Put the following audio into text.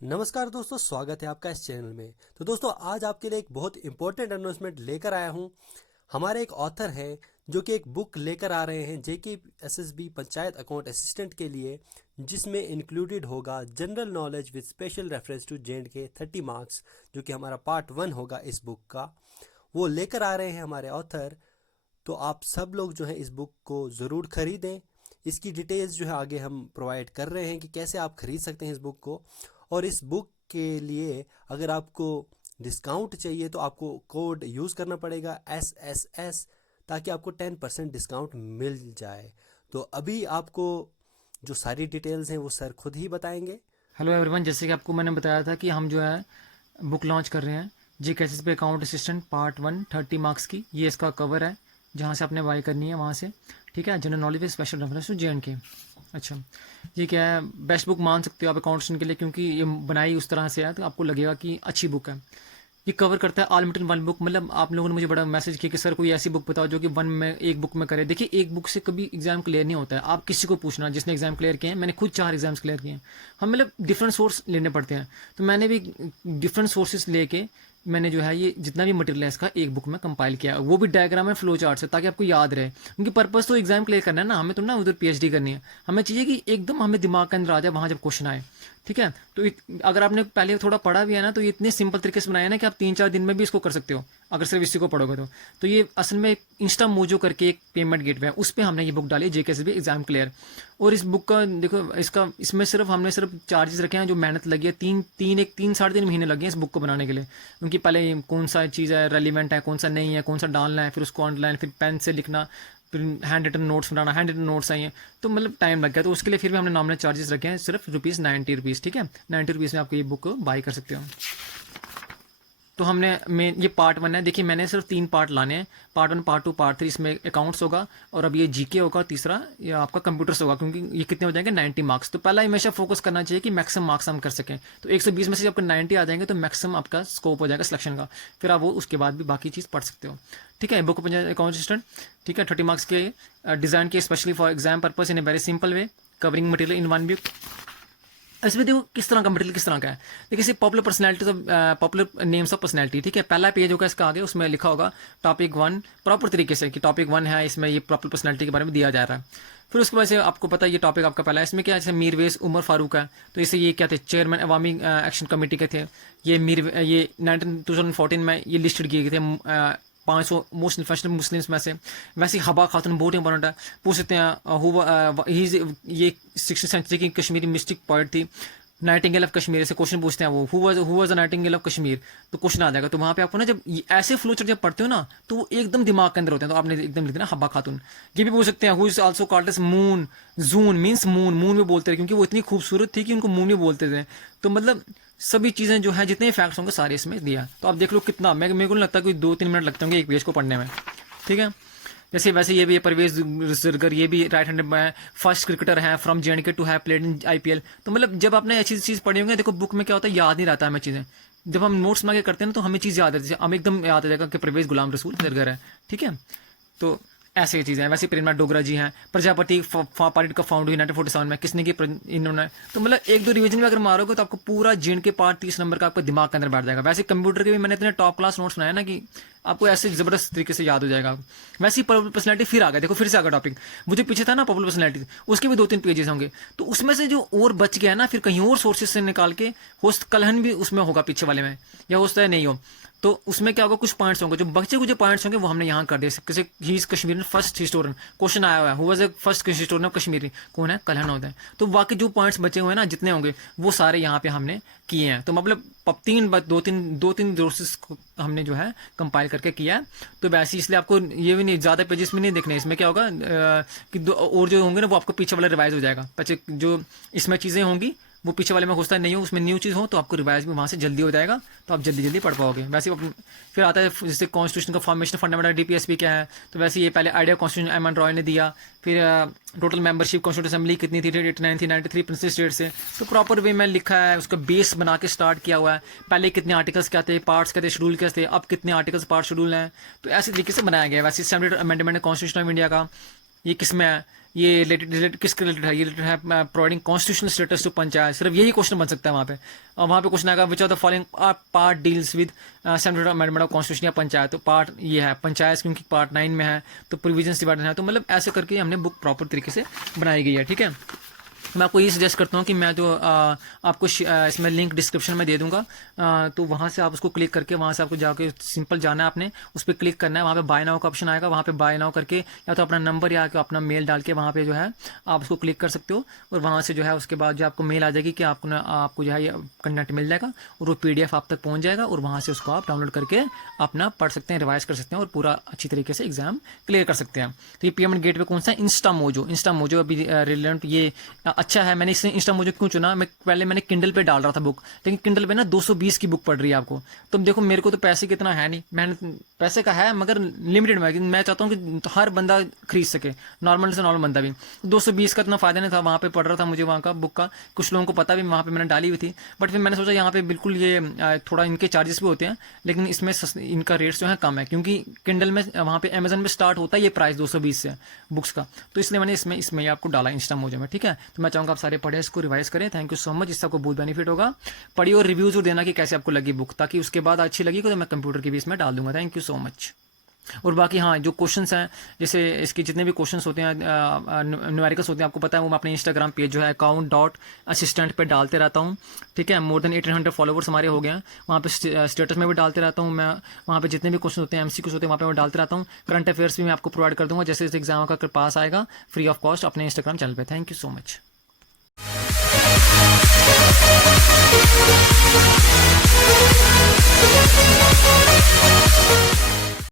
नमस्कार दोस्तों, स्वागत है आपका इस चैनल में। तो दोस्तों, आज आपके लिए एक बहुत इंपॉर्टेंट अनाउंसमेंट लेकर आया हूं। हमारे एक ऑथर है जो कि एक बुक लेकर आ रहे हैं JK SSB panchayat account assistant के लिए, जिसमें इंक्लूडेड होगा general knowledge with special reference to J and K 30 marks, जो कि हमारा पार्ट 1 होगा इस बुक का। वो लेकर आ रहे हैं हमारे ऑथर। तो आप सब लोग जो है इस बुक को ज़रूर ख़रीदें। इसकी डिटेल्स जो है आगे हम प्रोवाइड कर रहे हैं कि कैसे आप ख़रीद सकते हैं इस बुक को। और इस बुक के लिए अगर आपको डिस्काउंट चाहिए तो आपको कोड यूज़ करना पड़ेगा SSS, ताकि आपको 10% डिस्काउंट मिल जाए। तो अभी आपको जो सारी डिटेल्स हैं वो सर खुद ही बताएंगे। हेलो एवरीवन, जैसे कि आपको मैंने बताया था कि हम जो है बुक लॉन्च कर रहे हैं जी कैसेस पे अकाउंट असिस्टेंट पार्ट 1 30 मार्क्स की। ये इसका कवर है जहाँ से आपने बाई करनी है वहाँ से, ठीक है। General knowledge with special reference to J and K. अच्छा, ये क्या है, बेस्ट बुक मान सकते हो आप अकाउंट असिस्टेंट के लिए, क्योंकि ये बनाई उस तरह से है तो आपको लगेगा कि अच्छी बुक है। ये कवर करता है ऑल मटेरियल वन बुक। मतलब आप लोगों ने मुझे बड़ा मैसेज किया कि सर कोई ऐसी बुक बताओ जो कि वन में एक बुक में करे। देखिए, एक बुक से कभी एग्जाम क्लियर नहीं होता है। आप किसी को पूछना जिसने एग्जाम क्लियर किए हैं, मैंने खुद 4 एग्जाम्स क्लियर किए हैं। हम मतलब डिफरेंट सोर्स लेने पड़ते हैं, तो मैंने भी डिफरेंट सोर्सेज लेके मैंने जो है ये जितना भी मटेरियल है इसका एक बुक में कंपाइल किया, वो भी डायग्राम एंड फ्लो चार्ट से, ताकि आपको याद रहे। क्योंकि पर्पस तो एग्जाम क्लियर करना है ना, हमें तो ना उधर पीएचडी करनी है। हमें चाहिए कि एकदम हमें दिमाग के अंदर आ जाए वहाँ जब क्वेश्चन आए, ठीक है। तो अगर आपने पहले थोड़ा पढ़ा भी है ना, तो ये इतने सिंपल तरीके से बनाया है ना कि आप 3-4 दिन में भी इसको कर सकते हो अगर सिर्फ इसी को पढ़ोगे तो ये असल में इंस्टा मोजो करके एक पेमेंट गेटवे है, उस पर हमने ये बुक डाली है जेकेएसबी एग्जाम क्लियर। और इस बुक का देखो, इसमें हमने सिर्फ चार्जेस रखे हैं, जो मेहनत लगी है 3-3.5 महीने लगे हैं इस बुक को बनाने के लिए। क्योंकि पहले कौन सा चीज़ है रेलिवेंट है, कौन सा नहीं है, कौन सा डालना है, फिर उसको ऑनलाइन, फिर पेन से लिखना, फिर हैंड रिटन नोट्स बनाना, हैंड रिटन नोट्स आई हैं, तो मतलब टाइम लग गया। तो उसके लिए फिर भी हमने नॉमिनल चार्जेस रखे हैं सिर्फ ₹90, ठीक है। 90 रुपीज़ में आपको ये बुक बाई कर सकते हो। तो हमने ये पार्ट 1 है। देखिए, मैंने सिर्फ 3 पार्ट लाने हैं, पार्ट 1, पार्ट 2, पार्ट 3। इसमें अकाउंट्स होगा और अब ये जीके होगा, तीसरा ये आपका कंप्यूटर्स होगा। क्योंकि ये कितने हो जाएंगे, 90 मार्क्स। तो पहला हमेशा फोकस करना चाहिए कि मैक्सिमम मार्क्स हम कर सकें। तो 120 में से जब आपको 90 आ जाएंगे तो मैक्सिमम आपका स्कोप हो जाएगा सिलेक्शन का। फिर आप वो उसके बाद भी बाकी चीज़ पढ़ सकते हो, ठीक है। बुक अकाउंट असिस्टेंट, ठीक है, 30 मार्क्स के डिज़ाइन किए specially for exam purpose in a very simple way, covering material in one book. इसमें देखो किस तरह का मटेरियल किस तरह का है। देखिए, इसे popular personality of popular names of personality, ठीक है। पहला पेज होगा इसका, आगे उसमें लिखा होगा टॉपिक 1 प्रॉपर तरीके से कि टॉपिक 1 है, इसमें ये पॉपुलर पर्सनैलिटी के बारे में दिया जा रहा है। फिर उसके बाद से आपको पता है ये टॉपिक आपका पहला है। इसमें क्या है, जैसे मीरवेज उमर फारूक है, तो इसे ये क्या थे, चेयरमैन अवामी एक्शन कमेटी के थे। ये 2014 में ये लिस्टेड किए गए थे 500 मोस्ट इन्फ्लुएंशियल मुस्लिम्स में से। वैसे हबा खातून बहुत इंपॉर्टेंट है, पूछ सकते हैं। ये 16th सेंचुरी की कश्मीरी मिस्टिक पोइट थी, नाइटिंगेल ऑफ कश्मीर से क्वेश्चन पूछते हैं वो who was the Nightingale of Kashmir, तो क्वेश्चन आ जाएगा। तो वहाँ पे आपको ना जब ऐसे फ्लोचर जब पढ़ते हो ना, तो वो एकदम दिमाग के अंदर होते हैं। तो आपने एकदम लिख देना हब्बा खातून। ये भी पूछ सकते हैं who is also called as moon, June means moon, moon भी बोलते थे क्योंकि वो इतनी खूबसूरत थी कि उनको मून भी बोलते थे। तो मतलब सभी चीज़ें जो है, जितने फैक्ट्स होंगे सारे इसमें दिया। तो आप देख लो कितना, मेरे को नहीं लगता कोई 2-3 मिनट लगते होंगे एक पेज को पढ़ने में, ठीक है। जैसे वैसे ये भी परवेज जरगर, ये भी राइट हैंड फर्स्ट क्रिकेटर है from J and K to have played in IPL. तो मतलब जब आपने ऐसी चीज़ पढ़ी होंगे, देखो बुक में क्या होता है, याद नहीं रहता हमें चीज़ें। जब हम नोट्स बना के करते हैं ना, तो हमें चीज़ याद रहती है, हमें एकदम याद आ जाएगा कि परवेज गुलाम रसूल जरगर है, ठीक है। तो ऐसी चीज़ें हैं। वैसे प्रेरणा डोगरा जी हैं, प्रजापति पार्टी का फाउंड हुई 1947 में, किसने की इन्होंने। तो मतलब 1-2 रिवीजन में अगर मारोगे तो आपको पूरा जेएंडके पार्ट 30 नंबर का आपको दिमाग के अंदर बैठ जाएगा। वैसे कंप्यूटर के भी मैंने इतने टॉप क्लास नोट्स बनाए ना कि आपको ऐसे जबरदस्त तरीके से याद हो जाएगा। वैसे ही पॉपुलर पर्सनैलिटी फिर आ गया, देखो फिर से आगे टॉपिक। मुझे पीछे था ना पॉपुलर पर्सनैलिटी, उसके भी 2-3 पेजेस होंगे। तो उसमें से जो और बच गया ना, फिर कहीं और सोर्सेज से निकाल के, होस्ट कलहन भी उसमें होगा पीछे वाले में, या हो सकता है नहीं हो। तो उसमें क्या होगा, कुछ पॉइंट्स होंगे, जो बचे कुछ पॉइंट्स होंगे वो हमने यहाँ कर दिए। जैसे he is Kashmir first historian, question आया हुआ है who was the first historian of Kashmir, कौन है, कलहन होता है। तो बाकी जो पॉइंट्स बचे हुए हैं ना, जितने होंगे वो सारे यहाँ पे हमने किए हैं। तो मतलब 2-3 सोर्सेस हमने जो है कंपाइल करके किया है। तो वैसे इसलिए आपको ये भी नहीं, ज़्यादा पेजेस में नहीं देखने। इसमें क्या होगा कि और जो होंगे ना वो आपको पीछे वाला रिवाइज हो जाएगा। बच्चे जो इसमें चीज़ें होंगी वो पीछे वाले में होता नहीं हो, उसमें न्यू चीज़ हो तो आपको रिवाइज भी वहाँ से जल्दी हो जाएगा, तो आप जल्दी पढ़ पाओगे। वैसे फिर आता है जैसे कॉन्स्टिट्यूशन का फॉर्मेशन फंडामेंटल डीपीएसपी क्या है। तो वैसे ये पहले idea constitution M N Roy ने दिया। फिर टोटल मेंबरशिप कॉन्स्टिट्यूशन असेंबली कितनी थी, 89 थी 93 प्रिंसिपल स्टेट से। तो प्रॉपर वे में लिखा है, उसका बेस बना के स्टार्ट किया हुआ है। पहले कितने आर्टिकल्स क्या थे, पार्ट्स क्या थे, शेड्यूल क्या थे, अब कितने आर्टिकल्स पार्ट शेड्यूल हैं। तो ऐसे तरीके से बनाया गया है। वैसे 70 अमेंडमेंट कॉन्स्टिट्यूशन ऑफ इंडिया का ये किस में है, ये रिलेटेड किसके रिलेटेड है, ये रिलेटेड है providing constitutional status to panchayat, सिर्फ यही क्वेश्चन बन सकता है वहाँ पे। और वहाँ पे क्वेश्चन आएगा which of the following part deals with amendment of constitution या पंचायत, तो पार्ट ये है पंचायत क्योंकि पार्ट 9 में है, तो प्रोविजंस डिवाइडेड है, तो मतलब ऐसे करके हमने बुक प्रॉपर तरीके से बनाई गई है। ठीक है, मैं आपको ये सजेस्ट करता हूँ कि मैं जो आपको इसमें लिंक डिस्क्रिप्शन में दे दूंगा, तो वहाँ से आप उसको क्लिक करके वहाँ से आपको जाके सिंपल जाना है, आपने उस पर क्लिक करना है, वहाँ पे बाय नाउ का ऑप्शन आएगा, वहाँ पे बाय नाउ करके या तो अपना नंबर या अपना मेल डाल के वहाँ पे जो है आप उसको क्लिक कर सकते हो, और वहाँ से जो है उसके बाद जो आपको मेल आ जाएगी कि आपको जो है ये कंटेंट मिल जाएगा और वो PDF आप तक पहुँच जाएगा, और वहाँ से उसको आप डाउनलोड करके अपना पढ़ सकते हैं, रिवाइज कर सकते हैं और पूरा अच्छी तरीके से एग्जाम क्लियर कर सकते हैं। तो ये पेमेंट गेटवे कौन सा है, इंस्टामोजो अभी रिलेवेंट, ये अच्छा है। मैंने इससे इंस्टामोजो क्यों चुना, मैंने किंडल पे डाल रहा था बुक, लेकिन किंडल पे ना 220 की बुक पड़ रही है आपको, तो देखो मेरे को तो पैसे कितना है नहीं, मैंने पैसे का है मगर लिमिटेड में, मैं चाहता हूँ कि हर बंदा खरीद सके, नॉर्मल से नॉर्मल बंदा भी। 220 का इतना फायदा नहीं था, वहाँ पे पड़ रहा था मुझे वहाँ का बुक का, कुछ लोगों को पता भी, वहाँ पे मैंने डाली हुई थी, बट फिर मैंने सोचा यहाँ पे बिल्कुल ये थोड़ा इनके चार्जेस भी होते हैं, लेकिन इसमें इनका रेट्स जो है कम है, क्योंकि किंडल में वहाँ पे अमेजन में स्टार्ट होता है ये प्राइस 220 से बुक्स का, तो इसलिए मैंने इसमें आपको डाला इंस्टामोजो में। ठीक है, तो मैं चाहूँगा आप सारे पढ़े, इसको रिवाइज करें। थैंक यू सो मच, इससे आपको बहुत बेनिफिट होगा। पढ़िए और रिव्यूज और देना कि कैसे आपको लगी बुक, ताकि उसके बाद अच्छी लगी तो मैं कंप्यूटर के भी इसमें डाल दूंगा। Thank you so much. और बाकी हाँ, जो क्वेश्चंस हैं, जैसे इसके जितने भी क्वेश्चंस होते हैं, न्यूमेरिकल्स होते हैं, आपको पता है, वो मैं अपने इंस्टाग्राम पेज जो है account.assistant पे डालते रहता हूँ। ठीक है, मोर देन 1800 फॉलोवर्स हमारे हो गए हैं, वहाँ पे स्टेटस में भी डालते रहता हूँ मैं, वहाँ पे जितने भी क्वेश्चन होते हैं, MCQs होते हैं, वहाँ पे मैं डालते रहता हूँ। करंट अफेयर्स भी मैं आपको प्रोवाइड कर दूँगा जैसे इस एग्जाम का पास आएगा, फ्री ऑफ कॉस्ट अपने इंस्टाग्राम चैनल पर। Thank you so much.